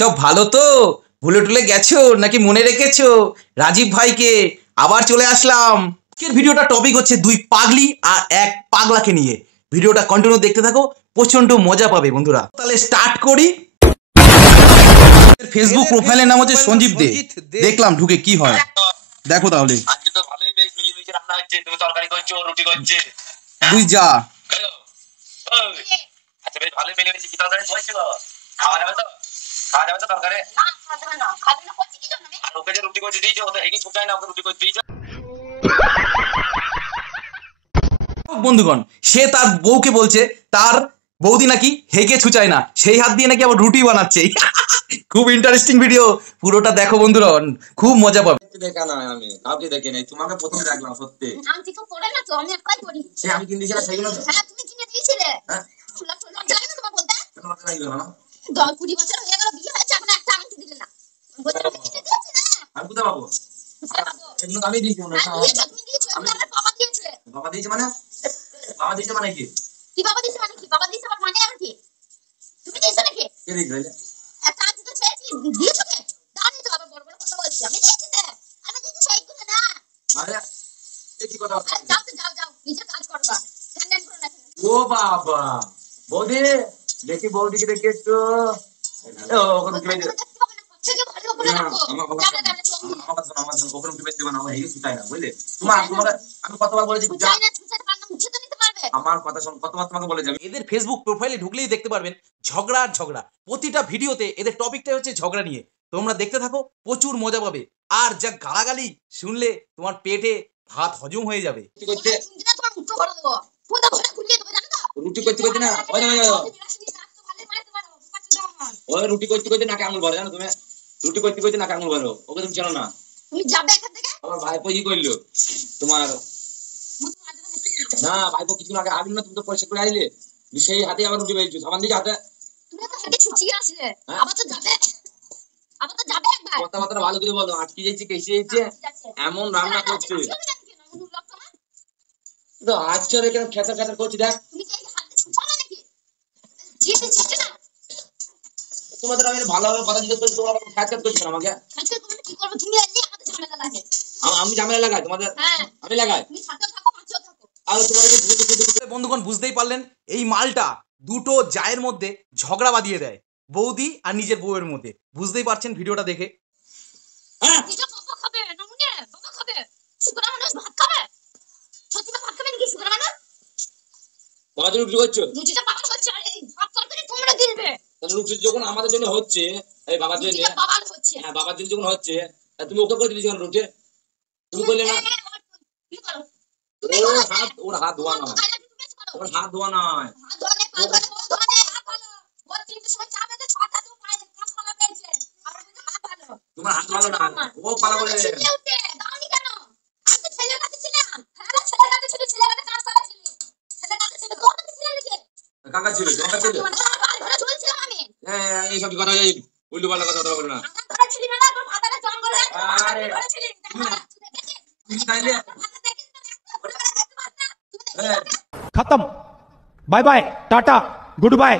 সব ভালো তো? ভুলে টুলে গেছো নাকি মনে রেখেছো রাজীব ভাইকে? আবার চলে আসলাম। আজকের ভিডিওটা টপিক হচ্ছে দুই পাগলি আর এক পাগলাকে নিয়ে। ভিডিওটা কন্টিনিউ দেখতে থাকো, প্রচন্ড মজা পাবে বন্ধুরা। তাহলে স্টার্ট করি। ফেসবুক প্রোফাইলের নাম হচ্ছে সঞ্জীব দে। দেখলাম ঢুকে কি হয়, দেখো তাহলে। আজকে তো ভালোই বেশ মিলিমিশে রান্না হচ্ছে। তুমি তরকারি করছো, রুটি করছে। তুই যা। আচ্ছা বেশ ভালোই মিলিমিশে কি তরকারি হয়েছে গো? খাওয়া যাবে তো? খাওয়া যাবে তো তরকারি? না খাওয়া যাবে না। খাওয়া যাবে করছি কি জন্য? আর ওকে যে রুটি করতে দিয়েছো, ও তো হেগে ছুটায় না, ওকে রুটি করতে দিয়েছো। বন্ধুগণ, সে তার বউকে বলছে তার বৌদি নাকি হেগে ছুচায় না, সেই হাত দিয়ে নাকি আবার রুটি বানাচ্ছে। খুব ইন্টারেস্টিং ভিডিও, পুরোটা দেখো বন্ধুরা, খুব মজা পাবে। দেখা না আমি কাউকে দেখে নাই, তোমাকে প্রথম দেখলাম। সত্যি আমি কিছু করে না তো, আমি একাই করি। সে আমি কিনে দিয়েছিলাম সেগুলো তো। হ্যাঁ তুমি কিনে দিয়েছিলে। হ্যাঁ ফুলা ফুলা লাগে না তোমার বলতে? তোমাকে লাগলো না? 10-20 বছর হয়ে গেল বিয়ে হয়েছে, এখন একটা আংটি দিলে না। বলতে আমি কিনে দিয়েছি না। আমি কোথায় পাবো? এগুলো আমি দিয়েছি মনে হয়। তুমি দিয়েছো, আমার বাবা দিয়েছে। বাবা দিয়েছে মানে? বাবা দিয়েছে মানে কি? কি বাবা দিয়েছে মানে কি? বাবা দিয়েছে আমার মানে আর কি? তুমি দিয়েছো নাকি? কে দিয়েছে? একটা আংটি তো ছেড়েছি, দিয়েছো কে? দাঁড়িয়ে তো আবার বড় বড় কথা বলছি। আমি দিয়েছি তো, আমি দিয়েছি সেইগুলো না। আরে এই কি কথা? যাও তো যাও যাও, নিজে কাজ করবা, ধ্যান করো না। ও বাবা, বৌদি দেখি, বৌদিকে দেখি একটু। ওকে রুটি বেঁধে থেকে ভালো করে রাখো। আমি কতবার বলেছি আমার কথা শোন, কতবার তোমাকে বলে যাবে। এদের ফেসবুক প্রোফাইলে ঢুকলেই দেখতে পারবেন ঝগড়া আর ঝগড়া। প্রতিটা ভিডিওতে এদের টপিকটা হচ্ছে ঝগড়া নিয়ে। তোমরা দেখতে থাকো, প্রচুর মজা পাবে। আর যা গালাগালি শুনলে তোমার পেটে ভাত হজম হয়ে যাবে। রুটি করতে করতে না, ওই রুটি করতে করতে নাকে আঙুল ভরে, জানো তুমি? রুটি করতে করতে নাকে আঙুল ভরো, ওকে তুমি চেনো না? তুমি যাবে এখান থেকে। আমার ভাইপো কি করলো তোমার? না ভাইপো কিছু আগে আগে না, তুমি তো পয়সা করে আইলে, সেই হাতে আবার রুটি বেঁচেছো সাবান দিকে হাতে। তুমি তো হেঁটে ছুচিয়ে আসলে, আবার তো যাবে, আবার তো যাবে একবার। কথাবার্তা ভালো করে বলো। আটকে যাইছে, কেসে যাইছে, এমন রান্না করছে তো আজকে কেন খেতার খেতার করছি। দেখ তুমি কি হাতে ছুচাও না নাকি? জিতে জিতে না। তোমাদের আমি ভালোভাবে কথা জিজ্ঞেস করছি, তোমরা খেত খেত করছো আমাকে। আজকে তুমি কি করবে? তুমি এলে আমাদের ঝামেলা লাগে। আমি ঝামেলা লাগাই তোমাদের? হ্যাঁ আমি লাগাই? তুমি সাথেও থাকো, পাশেও থাকো। আর তোমাদের বন্ধুগণ, বুঝতেই পারলেন এই মালটা দুটো জায়ের মধ্যে ঝগড়া বাঁধিয়ে দেয়, বৌদি আর নিজের বউয়ের মধ্যে। বুঝতেই পারছেন ভিডিওটা দেখে। নিজে বাবা খাবে না, মুনে বাবা খাবে। শুকনা মানুষ ভাত খাবে? সত্যি ভাত খাবে নাকি শুকনা মানুষ? বাবা রুটি করছো? রুটিটা বাবা হচ্ছে, আর এই ভাত তরকারি তোমরা দিবে। তাহলে রুটি যখন আমাদের জন্য হচ্ছে, এই বাবার জন্য, রুটিটা বাবার হচ্ছে। হ্যাঁ বাবার জন্য যখন হচ্ছে, তুমি ওকে করে দিয়েছো রুটি? তুমি বললে না কি করো? ওর হাত ধোয়া নয়, ওর হাত ধোয়া নয়। হাত ধোয়া নেই, পা ধোয়া নেই, ও ধোয়া নেই, হাত ভালো। ও 3টের সময় চা বেঁধে 6টা তুমি পায়ে কাজ করা পেয়েছে। আর বলছে হাত ভালো। তোমার হাত ভালো না, ও ভালো বলে। চিল্লে উঠে দাওনি কেন? আমি তো ছেলের কাছে ছিলাম। হ্যাঁ ছেলের কাছে ছিল, ছেলের কাছে কাজ করা ছিল। ছেলের কাছে ছিল, তোর কাছে ছিল নাকি? কাকা ছিল, কাকা ছিল। বাড়ি ঘরে চলছিলাম আমি। হ্যাঁ এইসব কথা যাই, উল্টো পাল্টা কথা বলো না। আমার ঘরে ছিলি না, তোর মাথাটা জঙ্গলে আছে। আরে ঘরে ছিলি। তুমি তাইলে खत्म। Bye bye tata good bye.